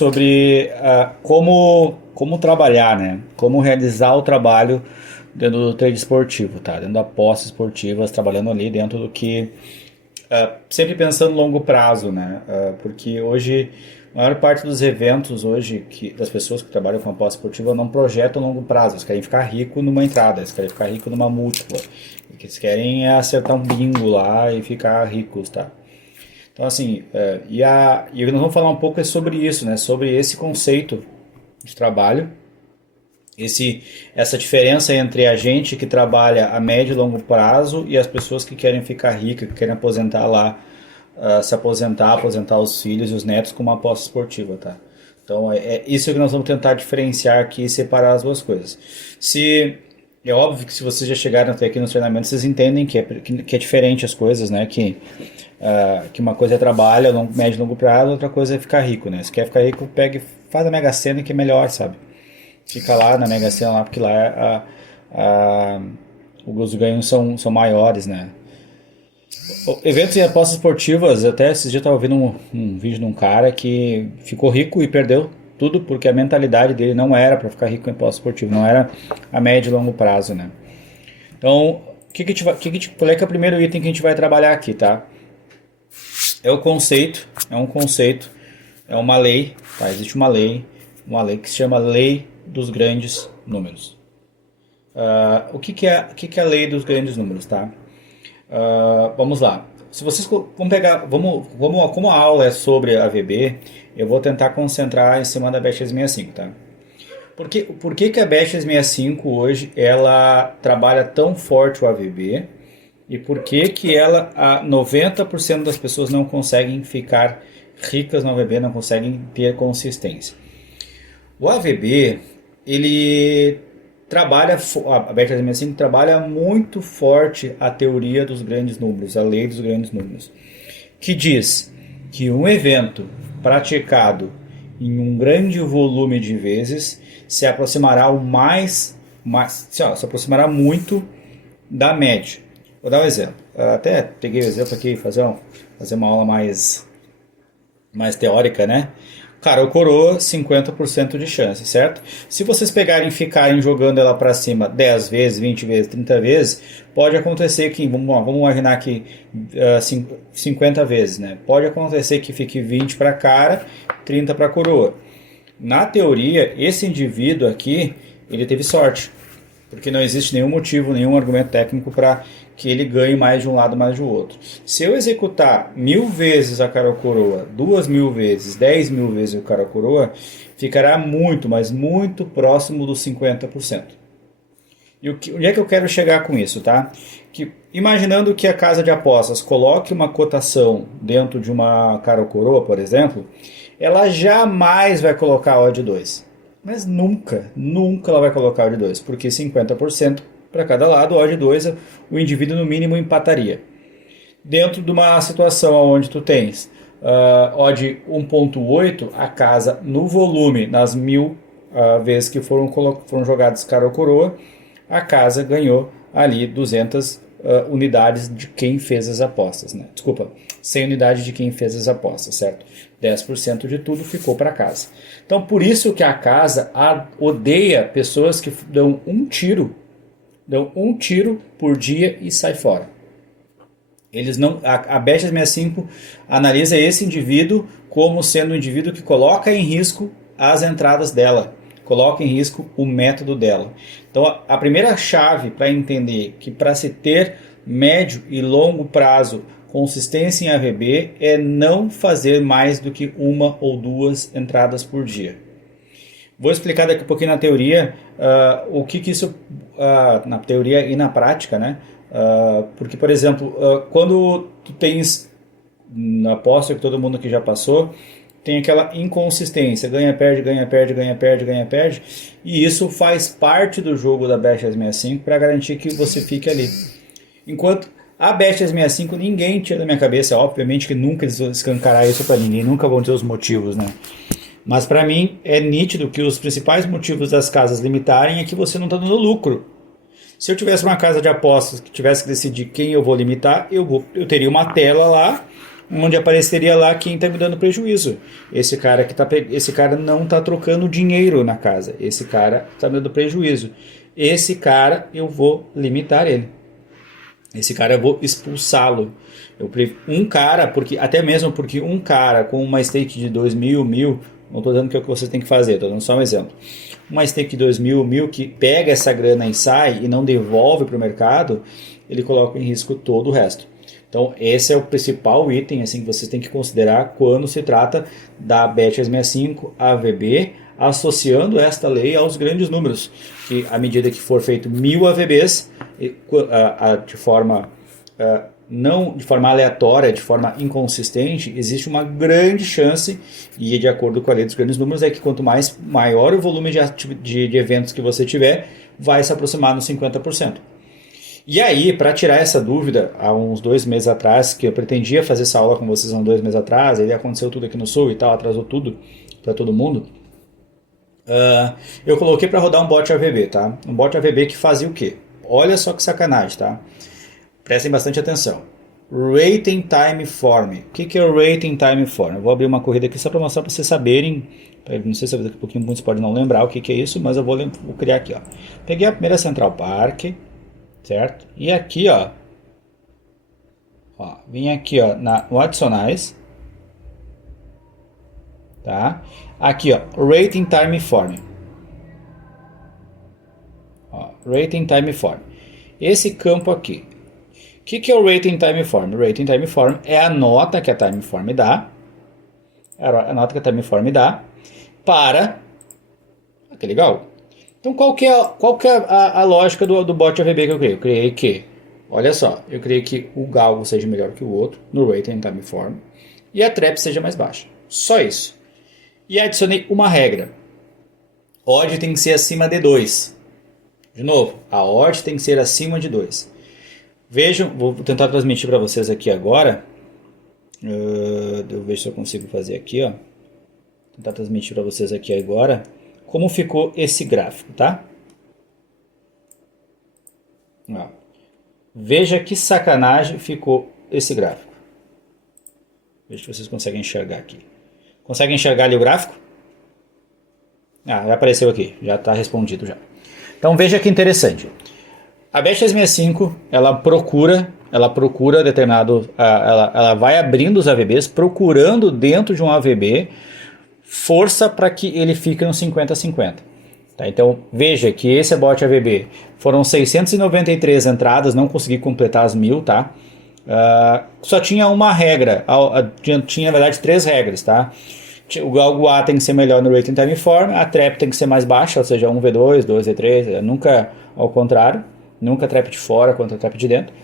sobre como trabalhar, né? Como realizar o trabalho dentro do trade esportivo, tá? Dentro da apostas esportivas, trabalhando ali dentro do que sempre pensando no longo prazo, né? Porque hoje, a maior parte dos eventos hoje, das pessoas que trabalham com aposta esportiva não projetam longo prazo. Eles querem ficar rico numa entrada, eles querem ficar rico numa múltipla. O que eles querem é acertar um bingo lá e ficar ricos, tá? Então, assim, e nós vamos falar um pouco sobre isso, né? Sobre esse conceito de trabalho, essa diferença entre a gente que trabalha a médio e longo prazo e as pessoas que querem ficar ricas, que querem aposentar lá, se aposentar os filhos e os netos com uma aposta esportiva, tá? Então é isso que nós vamos tentar diferenciar aqui e separar as duas coisas. É óbvio que se vocês já chegaram até aqui nos treinamentos, vocês entendem que é diferente as coisas, né? Que uma coisa é trabalho a médio e longo prazo, outra coisa é ficar rico, né? Se quer ficar rico, pega e faz a Mega Sena que é melhor, sabe? Fica lá na Mega Sena, lá, porque lá os ganhos são maiores, né? Eventos e apostas esportivas, até esses dias eu estava vendo um vídeo de um cara que ficou rico e perdeu tudo porque a mentalidade dele não era para ficar rico em aposta esportiva, não era a médio e longo prazo, né? Então, qual é que é o primeiro item que a gente vai trabalhar aqui, tá? É um conceito, é uma lei, tá? Existe uma lei que se chama Lei dos Grandes Números. O que é a Lei dos Grandes Números, tá? Vamos lá. Se vocês vamos pegar, como a aula é sobre a AVB, eu vou tentar concentrar em cima da Bet365, tá? Por que a Bet365 hoje ela trabalha tão forte o AVB e por que ela, 90% das pessoas não conseguem ficar ricas no AVB, não conseguem ter consistência? O AVB, ele trabalha, a Bet365 trabalha muito forte a teoria dos grandes números, a lei dos grandes números, que diz que um evento praticado em um grande volume de vezes se aproximará se aproximará muito da média. Vou dar um exemplo. Até peguei o exemplo aqui, fazer uma aula mais teórica, né? Cara, o coroa, 50% de chance, certo? Se vocês pegarem e ficarem jogando ela para cima 10 vezes, 20 vezes, 30 vezes, pode acontecer que, vamos imaginar que 50 vezes, né? Pode acontecer que fique 20 para cara, 30 para coroa. Na teoria, esse indivíduo aqui, ele teve sorte, porque não existe nenhum motivo, nenhum argumento técnico para que ele ganhe mais de um lado, mais do outro. Se eu executar 1000 vezes a cara coroa, 2000 vezes, 10.000 vezes o cara coroa, ficará muito, mas muito próximo dos 50%. E onde é que eu quero chegar com isso, tá? Imaginando que a casa de apostas coloque uma cotação dentro de uma cara coroa, por exemplo, ela jamais vai colocar a odd 2. Mas nunca ela vai colocar a odd 2, porque 50% para cada lado, odd 2, o indivíduo no mínimo empataria. Dentro de uma situação onde tu tens odd 1.8, a casa no volume, nas 1000 vezes que foram jogadas cara ou coroa, a casa ganhou ali 200 unidades de quem fez as apostas, né? Desculpa, 100 unidades de quem fez as apostas, certo? 10% de tudo ficou para casa. Então, por isso que a casa odeia pessoas que dão um tiro por dia e sai fora. A Bet365 analisa esse indivíduo como sendo um indivíduo que coloca em risco as entradas dela, coloca em risco o método dela. Então, a primeira chave para entender que para se ter médio e longo prazo consistência em AVB é não fazer mais do que uma ou duas entradas por dia. Vou explicar daqui a pouquinho na teoria o que isso, na teoria e na prática, né? Porque, por exemplo, quando tu tens, aposto que todo mundo aqui já passou, tem aquela inconsistência, ganha, perde, ganha, perde, ganha, perde, ganha, perde, e isso faz parte do jogo da Bet365 para garantir que você fique ali. Enquanto a Bet365 ninguém tira da minha cabeça, obviamente que nunca eles vão escancarar isso para ninguém, nunca vão ter os motivos, né? Mas para mim é nítido que os principais motivos das casas limitarem é que você não está dando lucro. Se eu tivesse uma casa de apostas que tivesse que decidir quem eu vou limitar, eu teria uma tela lá onde apareceria lá quem está me dando prejuízo. Esse cara não está trocando dinheiro na casa. Esse cara está me dando prejuízo. Esse cara eu vou limitar ele. Esse cara eu vou expulsá-lo. Um cara, porque até mesmo porque um cara com uma stake de 2.000, 1.000, não estou dizendo que é o que você tem que fazer, estou dando só um exemplo. Uma stake de 2.000, 1.000 que pega essa grana e sai e não devolve para o mercado, ele coloca em risco todo o resto. Então esse é o principal item assim, que vocês têm que considerar quando se trata da Bet365 AVB, associando esta lei aos grandes números, que à medida que for feito 1.000 AVBs, de forma não de forma aleatória, de forma inconsistente, existe uma grande chance, e de acordo com a lei dos grandes números, é que quanto maior o volume de eventos que você tiver, vai se aproximar nos 50%. E aí, para tirar essa dúvida, há uns 2 meses atrás, que eu pretendia fazer essa aula com vocês há 2 meses atrás, aí aconteceu tudo aqui no Sul e tal, atrasou tudo para todo mundo, eu coloquei para rodar um bot AVB, tá? Um bot AVB que fazia o quê? Olha só que sacanagem, tá? Prestem bastante atenção. Rating Time Form. O que é o Rating Time Form? Eu vou abrir uma corrida aqui só para mostrar para vocês saberem. Não sei se daqui a pouquinho muitos podem não lembrar o que é isso, mas eu vou criar aqui. Ó. Peguei a primeira Central Park, certo? E aqui, ó, vim aqui, ó, no adicionais, tá? Aqui, ó, Rating Time Form. Ó, Rating Time Form. Esse campo aqui. O que é o Rating Time Form? O Rating Time Form é a nota que a Time Form dá. A nota que a Time Form dá para... que legal. Então qual que é a lógica do bot AVB que eu criei? Eu criei que, olha só, eu criei que o galgo seja melhor que o outro no Rating Time Form e a trap seja mais baixa. Só isso. E adicionei uma regra. Odd tem que ser acima de 2. De novo, a odd tem que ser acima de 2. Vejam, vou tentar transmitir para vocês aqui agora. Eu vejo se eu consigo fazer aqui, ó. Tentar transmitir para vocês aqui agora como ficou esse gráfico, tá? Ó. Veja que sacanagem ficou esse gráfico. Veja se vocês conseguem enxergar aqui. Conseguem enxergar ali o gráfico? Já apareceu aqui, já está respondido já. Então veja que interessante. A Bet365, ela procura determinado, ela vai abrindo os AVBs, procurando dentro de um AVB força para que ele fique no 50-50. Tá? Então veja que esse bot AVB foram 693 entradas, não consegui completar as 1.000, tá? Só tinha uma regra, tinha na verdade 3 regras, tá? O galgo A tem que ser melhor no Rating Time Form, a trap tem que ser mais baixa, ou seja, 1v2, 2v3, nunca ao contrário. Nunca trap de fora contra trap de dentro.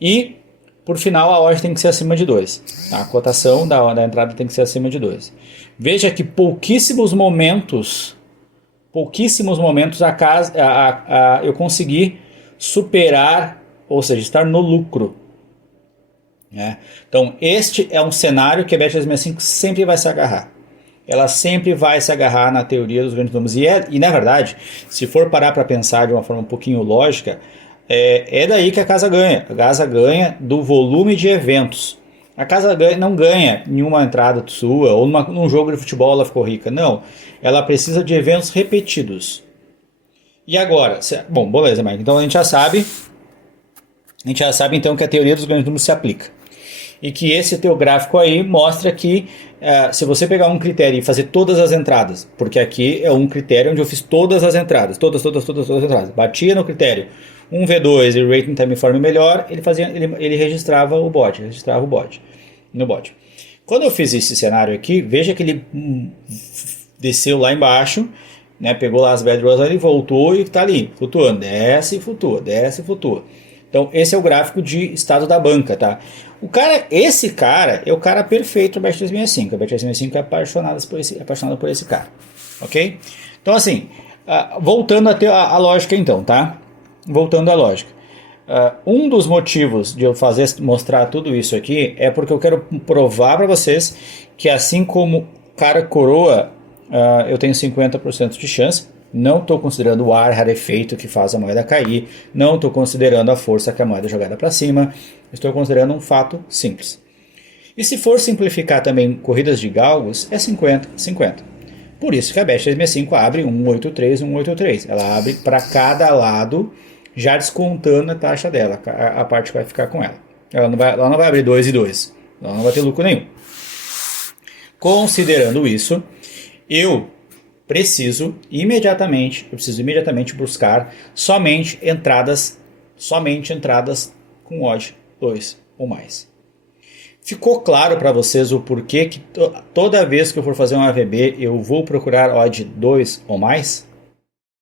E, por final, a odd tem que ser acima de 2. A cotação da entrada tem que ser acima de 2. Veja que pouquíssimos momentos eu consegui superar, ou seja, estar no lucro. Né? Então, este é um cenário que a Bet365 sempre vai se agarrar. Ela sempre vai se agarrar na teoria dos grandes números. E na verdade, se for parar para pensar de uma forma um pouquinho lógica, é daí que a casa ganha. A casa ganha do volume de eventos. A casa não ganha em uma entrada sua, ou num jogo de futebol ela ficou rica. Não, ela precisa de eventos repetidos. E agora? Bom, beleza, Mike. Então a gente já sabe então que a teoria dos grandes números se aplica. E que esse teu gráfico aí mostra que se você pegar um critério e fazer todas as entradas, porque aqui é um critério onde eu fiz todas as entradas, todas as entradas, batia no critério 1v2 e Rating Time Form melhor, ele registrava o bot no bot. Quando eu fiz esse cenário aqui, veja que ele desceu lá embaixo, né, pegou lá as bedrolls ali, voltou e está ali, flutuando, desce e flutua. Então esse é o gráfico de estado da banca, tá? Esse cara é o cara perfeito da Bet365. A Bet365 é apaixonada por esse cara, ok? Então assim, voltando a lógica então, tá? Voltando à lógica. Um dos motivos de eu mostrar tudo isso aqui é porque eu quero provar para vocês que assim como cara coroa, eu tenho 50% de chance. Não estou considerando o ar rarefeito que faz a moeda cair. Não estou considerando a força que a moeda é jogada para cima. Estou considerando um fato simples. E se for simplificar também corridas de galgos, é 50-50. Por isso que a Bet365 abre 183, 183. Ela abre para cada lado, já descontando a taxa dela, a parte que vai ficar com ela. Ela não vai abrir 2 e 2. Ela não vai ter lucro nenhum. Considerando isso, eu preciso imediatamente buscar somente entradas com odd 2 ou mais. Ficou claro para vocês o porquê que toda vez que eu for fazer um AVB eu vou procurar odd 2 ou mais?